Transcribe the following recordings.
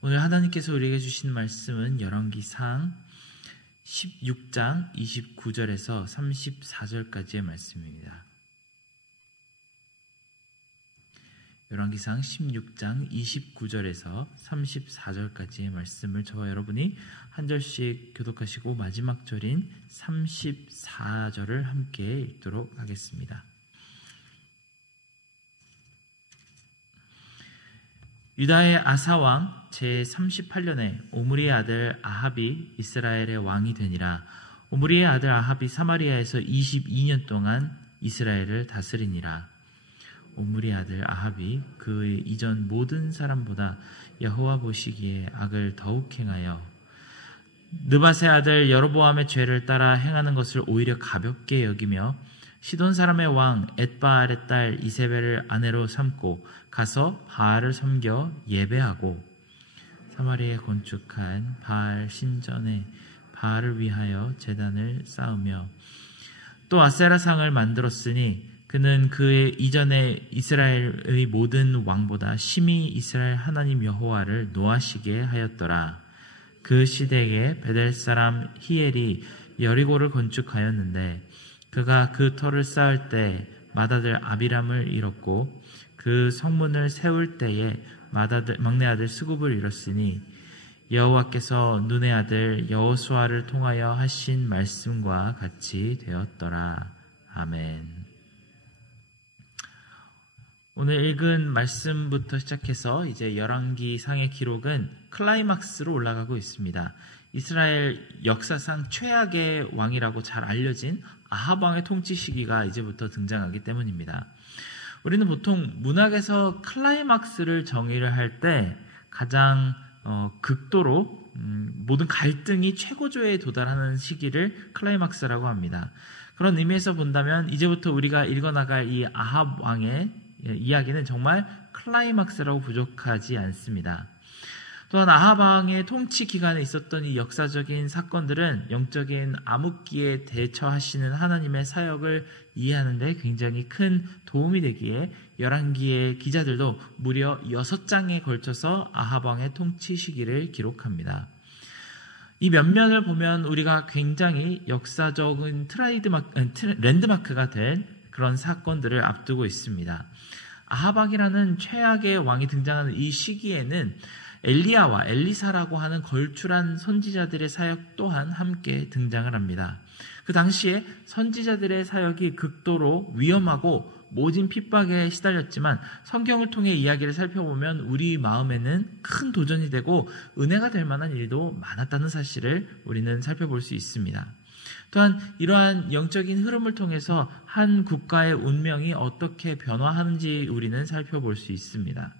오늘 하나님께서 우리에게 주신 말씀은 열왕기상 16장 29절에서 34절까지의 말씀입니다. 열왕기상 16장 29절에서 34절까지의 말씀을 저와 여러분이 한 절씩 교독하시고 마지막 절인 34절을 함께 읽도록 하겠습니다. 유다의 아사왕 제38년에 오므리의 아들 아합이 이스라엘의 왕이 되니라. 오므리의 아들 아합이 사마리아에서 22년 동안 이스라엘을 다스리니라. 오므리의 아들 아합이 그의 이전 모든 사람보다 여호와 보시기에 악을 더욱 행하여 느밧의 아들 여로보암의 죄를 따라 행하는 것을 오히려 가볍게 여기며 시돈 사람의 왕 엣바알의 딸 이세벨을 아내로 삼고 가서 바알을 섬겨 예배하고 사마리아에 건축한 바알 신전에 바알을 위하여 제단을 쌓으며 또 아세라상을 만들었으니 그는 그의 이전에 이스라엘의 모든 왕보다 심히 이스라엘 하나님 여호와를 노하시게 하였더라. 그 시대에 베델 사람 히엘이 여리고를 건축하였는데 그가 그 터를 쌓을 때 맏아들 아비람을 잃었고 그 성문을 세울 때에 막내 아들 스굽을 잃었으니 여호와께서 눈의 아들 여호수아를 통하여 하신 말씀과 같이 되었더라. 아멘. 오늘 읽은 말씀부터 시작해서 이제 열왕기상의 기록은 클라이막스로 올라가고 있습니다. 이스라엘 역사상 최악의 왕이라고 잘 알려진 아합 왕의 통치 시기가 이제부터 등장하기 때문입니다. 우리는 보통 문학에서 클라이막스를 정의를 할 때 가장 극도로 모든 갈등이 최고조에 도달하는 시기를 클라이막스라고 합니다. 그런 의미에서 본다면 이제부터 우리가 읽어나갈 이 아합 왕의 이야기는 정말 클라이막스라고 부족하지 않습니다. 또한 아합 왕의 통치 기간에 있었던 이 역사적인 사건들은 영적인 암흑기에 대처하시는 하나님의 사역을 이해하는 데 굉장히 큰 도움이 되기에 열왕기의 기자들도 무려 6장에 걸쳐서 아합 왕의 통치 시기를 기록합니다. 이 면면을 보면 우리가 굉장히 역사적인 랜드마크가 된 그런 사건들을 앞두고 있습니다. 아합 왕이라는 최악의 왕이 등장하는 이 시기에는 엘리야와 엘리사라고 하는 걸출한 선지자들의 사역 또한 함께 등장을 합니다. 그 당시에 선지자들의 사역이 극도로 위험하고 모진 핍박에 시달렸지만 성경을 통해 이야기를 살펴보면 우리 마음에는 큰 도전이 되고 은혜가 될 만한 일도 많았다는 사실을 우리는 살펴볼 수 있습니다. 또한 이러한 영적인 흐름을 통해서 한 국가의 운명이 어떻게 변화하는지 우리는 살펴볼 수 있습니다.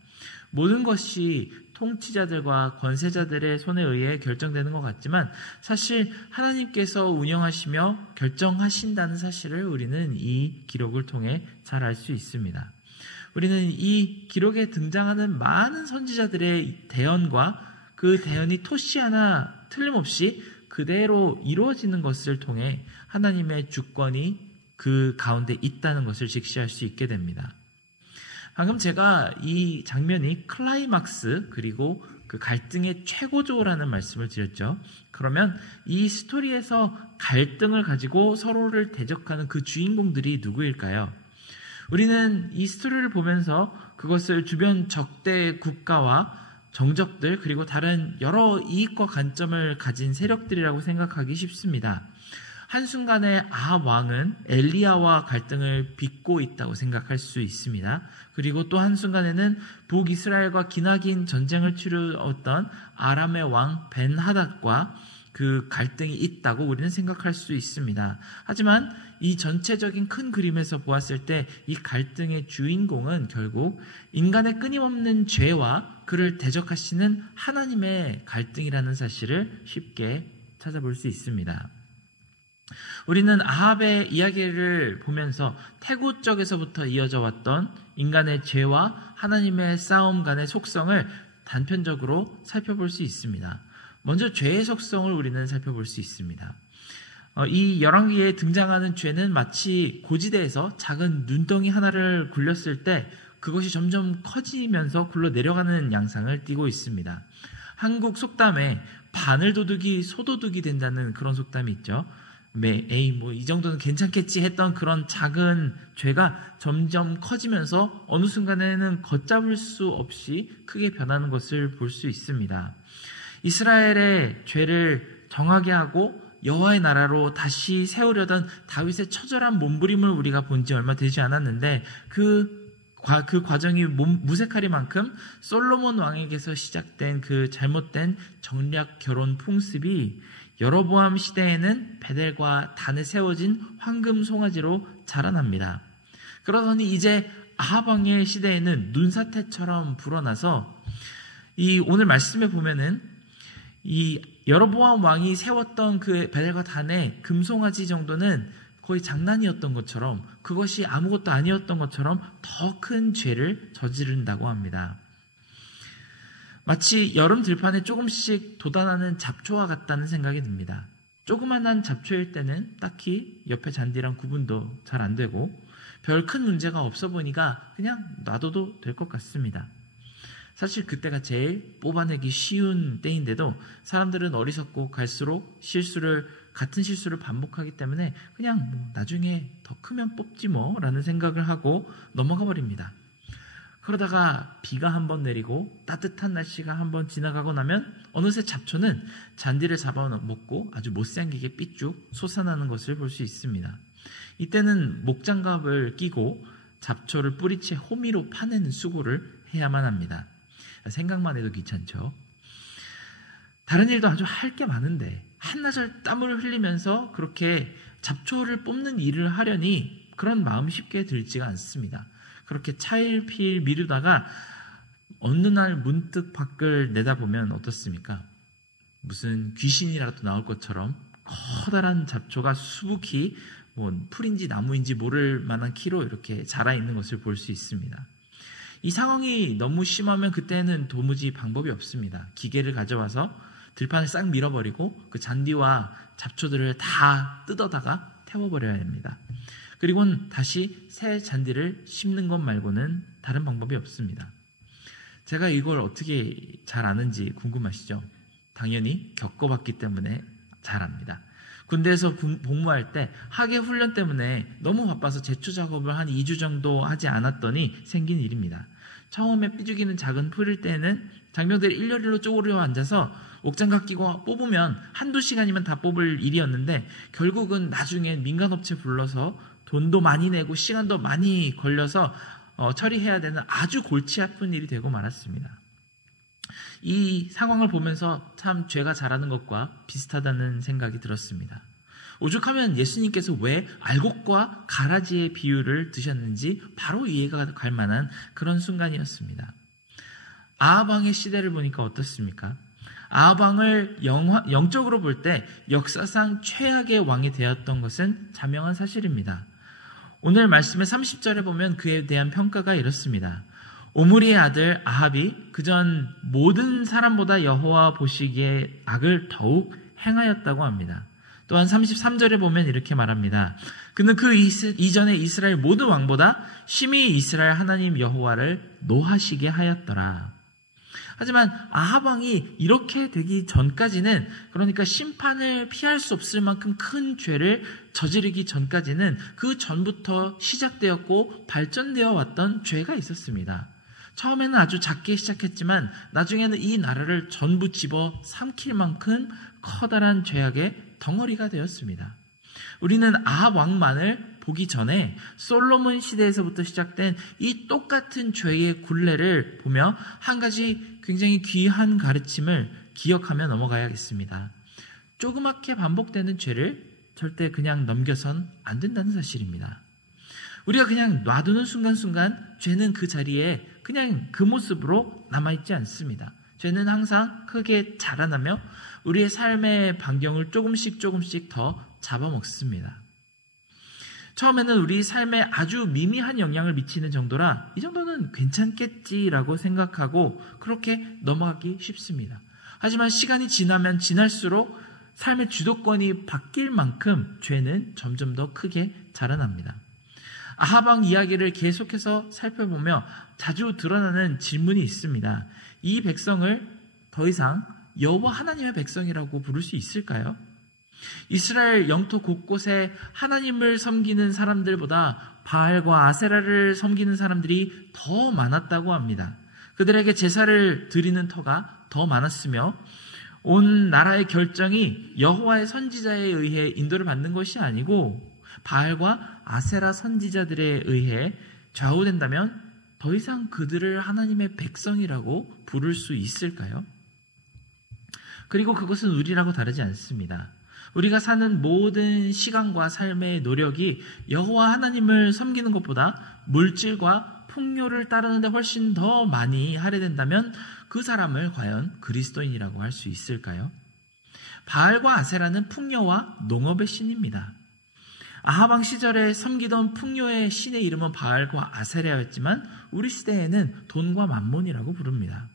모든 것이 통치자들과 권세자들의 손에 의해 결정되는 것 같지만 사실 하나님께서 운영하시며 결정하신다는 사실을 우리는 이 기록을 통해 잘 알 수 있습니다. 우리는 이 기록에 등장하는 많은 선지자들의 대언과 그 대언이 토시 하나 틀림없이 그대로 이루어지는 것을 통해 하나님의 주권이 그 가운데 있다는 것을 직시할 수 있게 됩니다. 방금 제가 이 장면이 클라이막스 그리고 그 갈등의 최고조라는 말씀을 드렸죠. 그러면 이 스토리에서 갈등을 가지고 서로를 대적하는 그 주인공들이 누구일까요? 우리는 이 스토리를 보면서 그것을 주변 적대 국가와 정적들 그리고 다른 여러 이익과 관점을 가진 세력들이라고 생각하기 쉽습니다. 한순간에 아합 왕은 엘리야와 갈등을 빚고 있다고 생각할 수 있습니다. 그리고 또 한순간에는 북이스라엘과 기나긴 전쟁을 치루었던 아람의 왕 벤하닷과 그 갈등이 있다고 우리는 생각할 수 있습니다. 하지만 이 전체적인 큰 그림에서 보았을 때 이 갈등의 주인공은 결국 인간의 끊임없는 죄와 그를 대적하시는 하나님의 갈등이라는 사실을 쉽게 찾아볼 수 있습니다. 우리는 아합의 이야기를 보면서 태고 쪽에서부터 이어져 왔던 인간의 죄와 하나님의 싸움 간의 속성을 단편적으로 살펴볼 수 있습니다. 먼저 죄의 속성을 우리는 살펴볼 수 있습니다. 이 열왕기에 등장하는 죄는 마치 고지대에서 작은 눈덩이 하나를 굴렸을 때 그것이 점점 커지면서 굴러 내려가는 양상을 띠고 있습니다. 한국 속담에 바늘도둑이 소도둑이 된다는 그런 속담이 있죠. 에이 뭐 이 정도는 괜찮겠지 했던 그런 작은 죄가 점점 커지면서 어느 순간에는 걷잡을 수 없이 크게 변하는 것을 볼 수 있습니다. 이스라엘의 죄를 정하게 하고 여호와의 나라로 다시 세우려던 다윗의 처절한 몸부림을 우리가 본 지 얼마 되지 않았는데 그 과정이 무색하리만큼 솔로몬 왕에게서 시작된 그 잘못된 정략 결혼 풍습이 여로보암 시대에는 베델과 단에 세워진 황금 송아지로 자라납니다. 그러더니 이제 아합 왕의 시대에는 눈사태처럼 불어나서 이 오늘 말씀에 보면은 이 여로보암 왕이 세웠던 그 베델과 단의 금송아지 정도는 거의 장난이었던 것처럼, 그것이 아무것도 아니었던 것처럼 더 큰 죄를 저지른다고 합니다. 마치 여름 들판에 조금씩 돋아나는 잡초와 같다는 생각이 듭니다. 조그만한 잡초일 때는 딱히 옆에 잔디랑 구분도 잘 안 되고 별 큰 문제가 없어 보니까 그냥 놔둬도 될 것 같습니다. 사실 그때가 제일 뽑아내기 쉬운 때인데도 사람들은 어리석고 갈수록 같은 실수를 반복하기 때문에 그냥 뭐 나중에 더 크면 뽑지 뭐 라는 생각을 하고 넘어가 버립니다. 그러다가 비가 한번 내리고 따뜻한 날씨가 한번 지나가고 나면 어느새 잡초는 잔디를 잡아먹고 아주 못생기게 삐쭉 솟아나는 것을 볼 수 있습니다. 이때는 목장갑을 끼고 잡초를 뿌리채 호미로 파내는 수고를 해야만 합니다. 생각만 해도 귀찮죠. 다른 일도 아주 할 게 많은데 한나절 땀을 흘리면서 그렇게 잡초를 뽑는 일을 하려니 그런 마음 쉽게 들지가 않습니다. 그렇게 차일피일 미루다가 어느 날 문득 밖을 내다보면 어떻습니까? 무슨 귀신이라도 나올 것처럼 커다란 잡초가 수북히 풀인지 나무인지 모를 만한 키로 이렇게 자라 있는 것을 볼 수 있습니다. 이 상황이 너무 심하면 그때는 도무지 방법이 없습니다. 기계를 가져와서 들판을 싹 밀어버리고 그 잔디와 잡초들을 다 뜯어다가 태워버려야 합니다. 그리고는 다시 새 잔디를 심는 것 말고는 다른 방법이 없습니다. 제가 이걸 어떻게 잘 아는지 궁금하시죠? 당연히 겪어봤기 때문에 잘 압니다. 군대에서 복무할 때 하계 훈련 때문에 너무 바빠서 제초 작업을 한 2주 정도 하지 않았더니 생긴 일입니다. 처음에 삐죽이는 작은 풀일 때는 장병들이 일렬로 쪼그려 앉아서 옥장갑 끼고 뽑으면 한두 시간이면 다 뽑을 일이었는데 결국은 나중엔 민간업체 불러서 돈도 많이 내고 시간도 많이 걸려서 처리해야 되는 아주 골치 아픈 일이 되고 말았습니다. 이 상황을 보면서 참 죄가 잘하는 것과 비슷하다는 생각이 들었습니다. 오죽하면 예수님께서 왜 알곡과 가라지의 비유를 드셨는지 바로 이해가 갈 만한 그런 순간이었습니다. 아합 왕의 시대를 보니까 어떻습니까? 아합 왕을 영적으로 볼 때 역사상 최악의 왕이 되었던 것은 자명한 사실입니다. 오늘 말씀의 30절에 보면 그에 대한 평가가 이렇습니다. 오므리의 아들 아합이 그전 모든 사람보다 여호와 보시기에 악을 더욱 행하였다고 합니다. 또한 33절에 보면 이렇게 말합니다. 그는 그 이전에 이스라엘 모든 왕보다 심히 이스라엘 하나님 여호와를 노하시게 하였더라. 하지만 아합 왕이 이렇게 되기 전까지는, 그러니까 심판을 피할 수 없을 만큼 큰 죄를 저지르기 전까지는 그 전부터 시작되었고 발전되어 왔던 죄가 있었습니다. 처음에는 아주 작게 시작했지만 나중에는 이 나라를 전부 집어 삼킬 만큼 커다란 죄악의 덩어리가 되었습니다. 우리는 아합 왕만을 보기 전에 솔로몬 시대에서부터 시작된 이 똑같은 죄의 굴레를 보며 한 가지 굉장히 귀한 가르침을 기억하며 넘어가야겠습니다. 조그맣게 반복되는 죄를 절대 그냥 넘겨선 안 된다는 사실입니다. 우리가 그냥 놔두는 순간순간 죄는 그 자리에 그냥 그 모습으로 남아있지 않습니다. 죄는 항상 크게 자라나며 우리의 삶의 반경을 조금씩 더 잡아먹습니다. 처음에는 우리 삶에 아주 미미한 영향을 미치는 정도라 이 정도는 괜찮겠지라고 생각하고 그렇게 넘어가기 쉽습니다. 하지만 시간이 지나면 지날수록 삶의 주도권이 바뀔 만큼 죄는 점점 더 크게 자라납니다. 아합 왕 이야기를 계속해서 살펴보며 자주 드러나는 질문이 있습니다. 이 백성을 더 이상 여호와 하나님의 백성이라고 부를 수 있을까요? 이스라엘 영토 곳곳에 하나님을 섬기는 사람들보다 바알과 아세라를 섬기는 사람들이 더 많았다고 합니다. 그들에게 제사를 드리는 터가 더 많았으며 온 나라의 결정이 여호와의 선지자에 의해 인도를 받는 것이 아니고 바알과 아세라 선지자들에 의해 좌우된다면 더 이상 그들을 하나님의 백성이라고 부를 수 있을까요? 그리고 그것은 우리라고 다르지 않습니다. 우리가 사는 모든 시간과 삶의 노력이 여호와 하나님을 섬기는 것보다 물질과 풍요를 따르는 데 훨씬 더 많이 할애된다면 그 사람을 과연 그리스도인이라고 할 수 있을까요? 바알과 아세라는 풍요와 농업의 신입니다. 아합 왕 시절에 섬기던 풍요의 신의 이름은 바알과 아세라였지만 우리 시대에는 돈과 만몬이라고 부릅니다.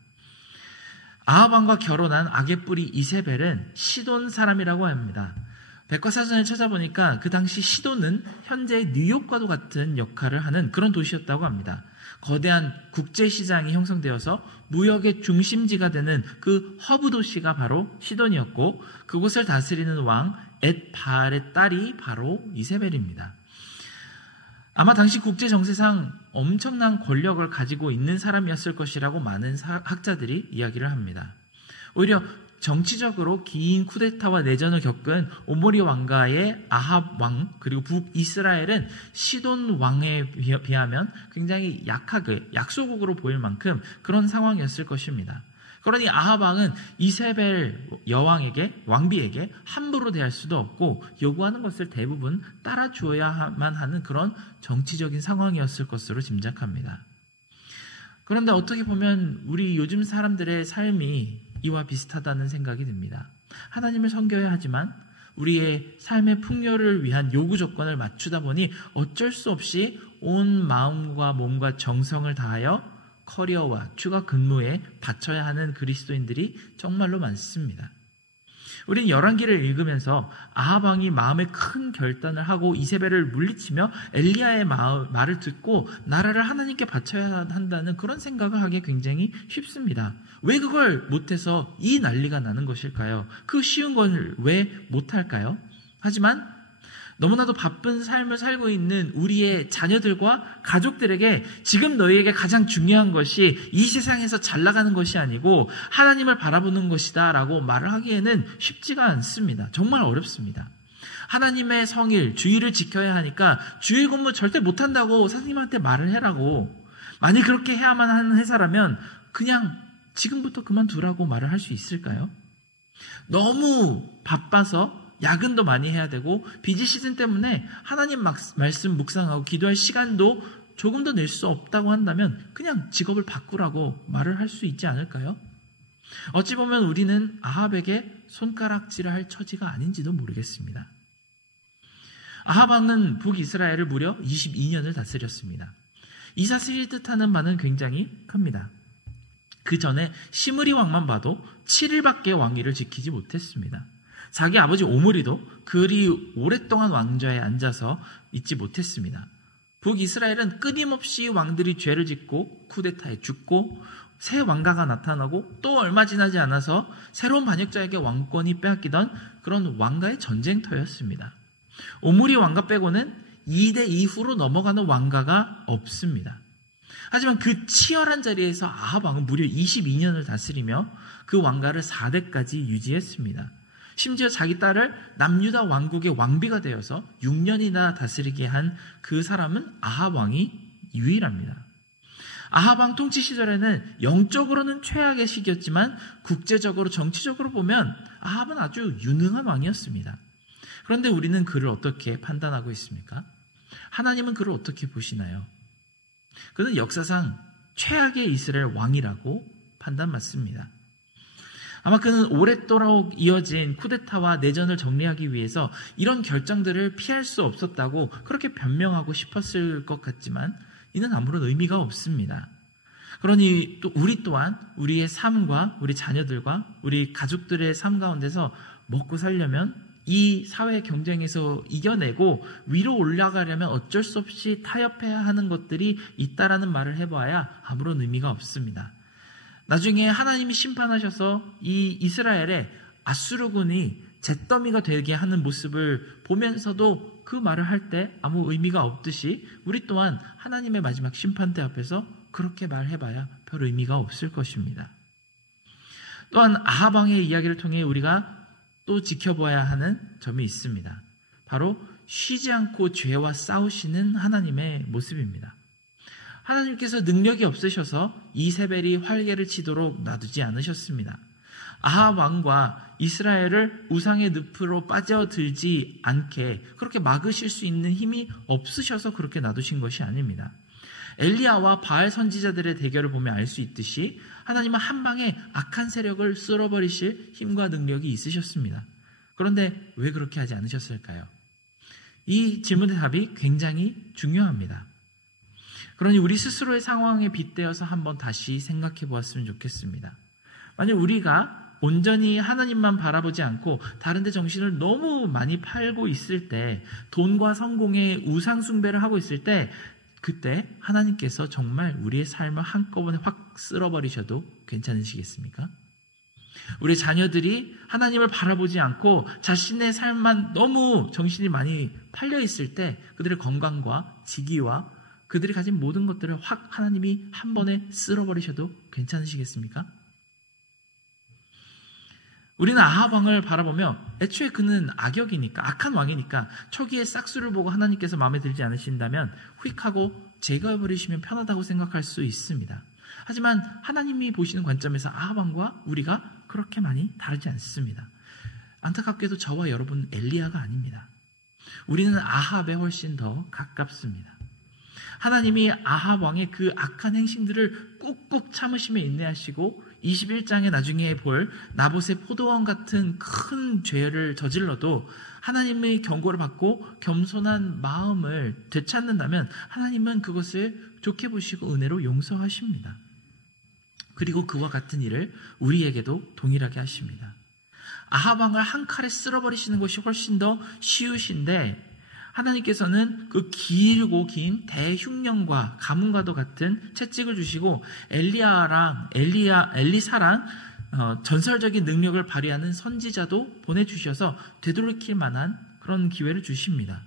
아합 왕과 결혼한 악의 뿌리 이세벨은 시돈 사람이라고 합니다. 백과사전을 찾아보니까 그 당시 시돈은 현재의 뉴욕과도 같은 역할을 하는 그런 도시였다고 합니다. 거대한 국제시장이 형성되어서 무역의 중심지가 되는 그 허브 도시가 바로 시돈이었고 그곳을 다스리는 왕 엣바알의 딸이 바로 이세벨입니다. 아마 당시 국제 정세상 엄청난 권력을 가지고 있는 사람이었을 것이라고 많은 학자들이 이야기를 합니다. 오히려 정치적으로 긴 쿠데타와 내전을 겪은 오므리 왕가의 아합 왕 그리고 북이스라엘은 시돈 왕에 비하면 굉장히 약하게 약소국으로 보일 만큼 그런 상황이었을 것입니다. 그러니 아합 왕은 이세벨 왕비에게 함부로 대할 수도 없고 요구하는 것을 대부분 따라 주어야만 하는 그런 정치적인 상황이었을 것으로 짐작합니다. 그런데 어떻게 보면 우리 요즘 사람들의 삶이 이와 비슷하다는 생각이 듭니다. 하나님을 섬겨야 하지만 우리의 삶의 풍요를 위한 요구 조건을 맞추다 보니 어쩔 수 없이 온 마음과 몸과 정성을 다하여 커리어와 추가 근무에 바쳐야 하는 그리스도인들이 정말로 많습니다. 우린 열왕기를 읽으면서 아합 왕이 마음에 큰 결단을 하고 이세벨을 물리치며 엘리야의 말을 듣고 나라를 하나님께 바쳐야 한다는 그런 생각을 하기 굉장히 쉽습니다. 왜 그걸 못해서 이 난리가 나는 것일까요? 그 쉬운 걸 왜 못할까요? 하지만 너무나도 바쁜 삶을 살고 있는 우리의 자녀들과 가족들에게 지금 너희에게 가장 중요한 것이 이 세상에서 잘 나가는 것이 아니고 하나님을 바라보는 것이다 라고 말을 하기에는 쉽지가 않습니다. 정말 어렵습니다. 하나님의 성일, 주일을 지켜야 하니까 주일 근무 절대 못한다고 선생님한테 말을 해라고, 만약 그렇게 해야만 하는 회사라면 그냥 지금부터 그만두라고 말을 할 수 있을까요? 너무 바빠서 야근도 많이 해야 되고 비지 시즌 때문에 하나님 말씀 묵상하고 기도할 시간도 조금 더 낼 수 없다고 한다면 그냥 직업을 바꾸라고 말을 할 수 있지 않을까요? 어찌 보면 우리는 아합에게 손가락질을 할 처지가 아닌지도 모르겠습니다. 아합 왕은 북이스라엘을 무려 22년을 다스렸습니다. 이 사실이 뜻하는 바는 굉장히 큽니다. 그 전에 시므리 왕만 봐도 7일밖에 왕위를 지키지 못했습니다. 자기 아버지 오므리도 그리 오랫동안 왕좌에 앉아서 있지 못했습니다. 북이스라엘은 끊임없이 왕들이 죄를 짓고 쿠데타에 죽고 새 왕가가 나타나고 또 얼마 지나지 않아서 새로운 반역자에게 왕권이 빼앗기던 그런 왕가의 전쟁터였습니다. 오므리 왕가 빼고는 2대 이후로 넘어가는 왕가가 없습니다. 하지만 그 치열한 자리에서 아합 왕은 무려 22년을 다스리며 그 왕가를 4대까지 유지했습니다. 심지어 자기 딸을 남유다 왕국의 왕비가 되어서 6년이나 다스리게 한 그 사람은 아합 왕이 유일합니다. 아합 왕 통치 시절에는 영적으로는 최악의 시기였지만 국제적으로 정치적으로 보면 아합은 아주 유능한 왕이었습니다. 그런데 우리는 그를 어떻게 판단하고 있습니까? 하나님은 그를 어떻게 보시나요? 그는 역사상 최악의 이스라엘 왕이라고 판단받습니다. 아마 그는 오랫도록 이어진 쿠데타와 내전을 정리하기 위해서 이런 결정들을 피할 수 없었다고 그렇게 변명하고 싶었을 것 같지만 이는 아무런 의미가 없습니다. 그러니 또 우리 또한 우리의 삶과 우리 자녀들과 우리 가족들의 삶 가운데서 먹고 살려면 이 사회 경쟁에서 이겨내고 위로 올라가려면 어쩔 수 없이 타협해야 하는 것들이 있다라는 말을 해봐야 아무런 의미가 없습니다. 나중에 하나님이 심판하셔서 이 이스라엘의 아수르군이 잿더미가 되게 하는 모습을 보면서도 그 말을 할 때 아무 의미가 없듯이 우리 또한 하나님의 마지막 심판대 앞에서 그렇게 말해봐야 별 의미가 없을 것입니다. 또한 아합 왕의 이야기를 통해 우리가 또 지켜봐야 하는 점이 있습니다. 바로 쉬지 않고 죄와 싸우시는 하나님의 모습입니다. 하나님께서 능력이 없으셔서 이세벨이 활개를 치도록 놔두지 않으셨습니다. 아합 왕과 이스라엘을 우상의 늪으로 빠져들지 않게 그렇게 막으실 수 있는 힘이 없으셔서 그렇게 놔두신 것이 아닙니다. 엘리야와 바알 선지자들의 대결을 보면 알 수 있듯이 하나님은 한 방에 악한 세력을 쓸어버리실 힘과 능력이 있으셨습니다. 그런데 왜 그렇게 하지 않으셨을까요? 이 질문의 답이 굉장히 중요합니다. 그러니 우리 스스로의 상황에 빗대어서 한번 다시 생각해 보았으면 좋겠습니다. 만약 우리가 온전히 하나님만 바라보지 않고 다른 데 정신을 너무 많이 팔고 있을 때, 돈과 성공의 우상 숭배를 하고 있을 때, 그때 하나님께서 정말 우리의 삶을 한꺼번에 확 쓸어버리셔도 괜찮으시겠습니까? 우리 자녀들이 하나님을 바라보지 않고 자신의 삶만 너무 정신이 많이 팔려 있을 때 그들의 건강과 직위와 그들이 가진 모든 것들을 확 하나님이 한 번에 쓸어버리셔도 괜찮으시겠습니까? 우리는 아합 왕을 바라보며 애초에 그는 악역이니까, 악한 왕이니까 초기에 싹수를 보고 하나님께서 마음에 들지 않으신다면 휙하고 제거해버리시면 편하다고 생각할 수 있습니다. 하지만 하나님이 보시는 관점에서 아합 왕과 우리가 그렇게 많이 다르지 않습니다. 안타깝게도 저와 여러분은 엘리야가 아닙니다. 우리는 아합에 훨씬 더 가깝습니다. 하나님이 아합 왕의 그 악한 행실들을 꾹꾹 참으시며 인내하시고 21장에 나중에 볼 나봇의 포도원 같은 큰 죄를 저질러도 하나님의 경고를 받고 겸손한 마음을 되찾는다면 하나님은 그것을 좋게 보시고 은혜로 용서하십니다. 그리고 그와 같은 일을 우리에게도 동일하게 하십니다. 아합 왕을 한 칼에 쓸어버리시는 것이 훨씬 더 쉬우신데 하나님께서는 그 길고 긴 대흉년과 가뭄과도 같은 채찍을 주시고 엘리사랑 전설적인 능력을 발휘하는 선지자도 보내주셔서 되돌이킬 만한 그런 기회를 주십니다.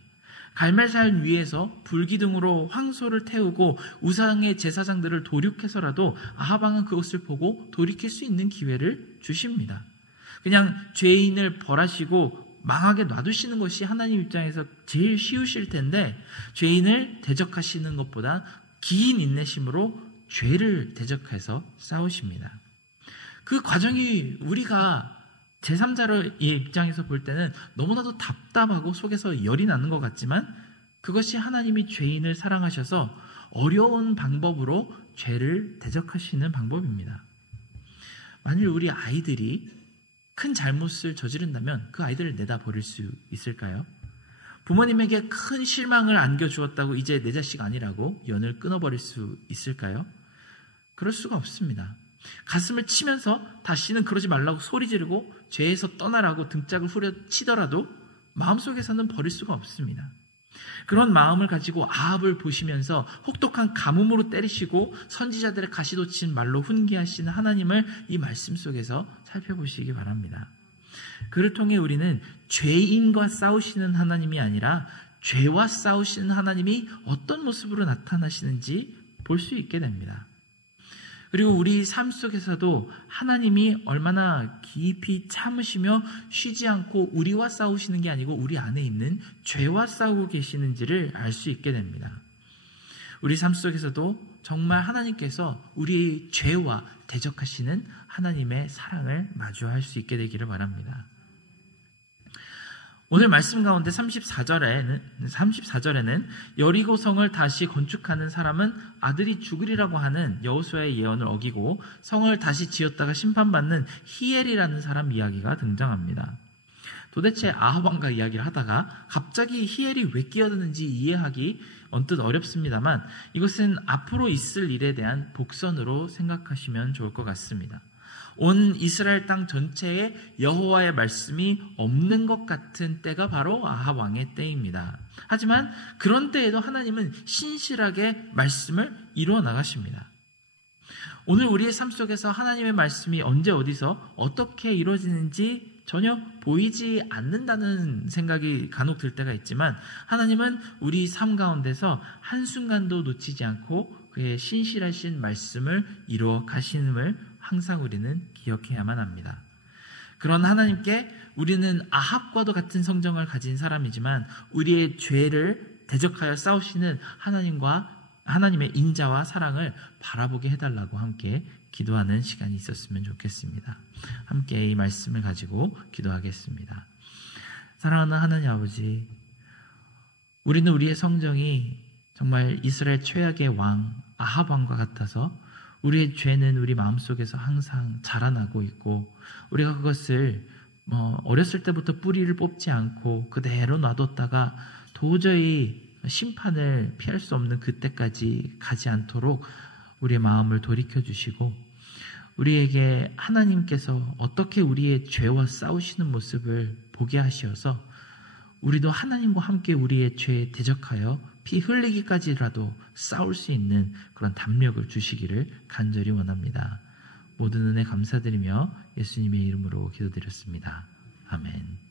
갈멜산 위에서 불기둥으로 황소를 태우고 우상의 제사장들을 도륙해서라도 아합 왕은 그것을 보고 돌이킬 수 있는 기회를 주십니다. 그냥 죄인을 벌하시고 망하게 놔두시는 것이 하나님 입장에서 제일 쉬우실 텐데 죄인을 대적하시는 것보다 긴 인내심으로 죄를 대적해서 싸우십니다. 그 과정이 우리가 제3자의 입장에서 볼 때는 너무나도 답답하고 속에서 열이 나는 것 같지만 그것이 하나님이 죄인을 사랑하셔서 어려운 방법으로 죄를 대적하시는 방법입니다. 만일 우리 아이들이 큰 잘못을 저지른다면 그 아이들을 내다 버릴 수 있을까요? 부모님에게 큰 실망을 안겨주었다고 이제 내 자식 아니라고 연을 끊어버릴 수 있을까요? 그럴 수가 없습니다. 가슴을 치면서 다시는 그러지 말라고 소리 지르고 죄에서 떠나라고 등짝을 후려치더라도 마음속에서는 버릴 수가 없습니다. 그런 마음을 가지고 아합을 보시면서 혹독한 가뭄으로 때리시고 선지자들의 가시돋친 말로 훈계하시는 하나님을 이 말씀 속에서 살펴보시기 바랍니다. 그를 통해 우리는 죄인과 싸우시는 하나님이 아니라 죄와 싸우시는 하나님이 어떤 모습으로 나타나시는지 볼 수 있게 됩니다. 그리고 우리 삶 속에서도 하나님이 얼마나 깊이 참으시며 쉬지 않고 우리와 싸우시는 게 아니고 우리 안에 있는 죄와 싸우고 계시는지를 알 수 있게 됩니다. 우리 삶 속에서도 정말 하나님께서 우리의 죄와 대적하시는 하나님의 사랑을 마주할 수 있게 되기를 바랍니다. 오늘 말씀 가운데 34절에는 여리고성을 다시 건축하는 사람은 아들이 죽으리라고 하는 여호수아의 예언을 어기고 성을 다시 지었다가 심판받는 히엘이라는 사람 이야기가 등장합니다. 도대체 아합 왕과 이야기를 하다가 갑자기 히엘이 왜 끼어드는지 이해하기 언뜻 어렵습니다만 이것은 앞으로 있을 일에 대한 복선으로 생각하시면 좋을 것 같습니다. 온 이스라엘 땅 전체에 여호와의 말씀이 없는 것 같은 때가 바로 아합 왕의 때입니다. 하지만 그런 때에도 하나님은 신실하게 말씀을 이루어 나가십니다. 오늘 우리의 삶 속에서 하나님의 말씀이 언제 어디서 어떻게 이루어지는지 전혀 보이지 않는다는 생각이 간혹 들 때가 있지만 하나님은 우리 삶 가운데서 한순간도 놓치지 않고 그의 신실하신 말씀을 이루어 가시는을 항상 우리는 기억해야만 합니다. 그런 하나님께 우리는 아합과도 같은 성정을 가진 사람이지만 우리의 죄를 대적하여 싸우시는 하나님의 인자와 사랑을 바라보게 해달라고 함께 기도하는 시간이 있었으면 좋겠습니다. 함께 이 말씀을 가지고 기도하겠습니다. 사랑하는 하나님 아버지, 우리는 우리의 성정이 정말 이스라엘 최악의 왕 아합 왕과 같아서 우리의 죄는 우리 마음속에서 항상 자라나고 있고 우리가 그것을 어렸을 때부터 뿌리를 뽑지 않고 그대로 놔뒀다가 도저히 심판을 피할 수 없는 그때까지 가지 않도록 우리의 마음을 돌이켜 주시고 우리에게 하나님께서 어떻게 우리의 죄와 싸우시는 모습을 보게 하셔서 우리도 하나님과 함께 우리의 죄에 대적하여 피 흘리기까지라도 싸울 수 있는 그런 담력을 주시기를 간절히 원합니다. 모든 은혜 감사드리며 예수님의 이름으로 기도드렸습니다. 아멘.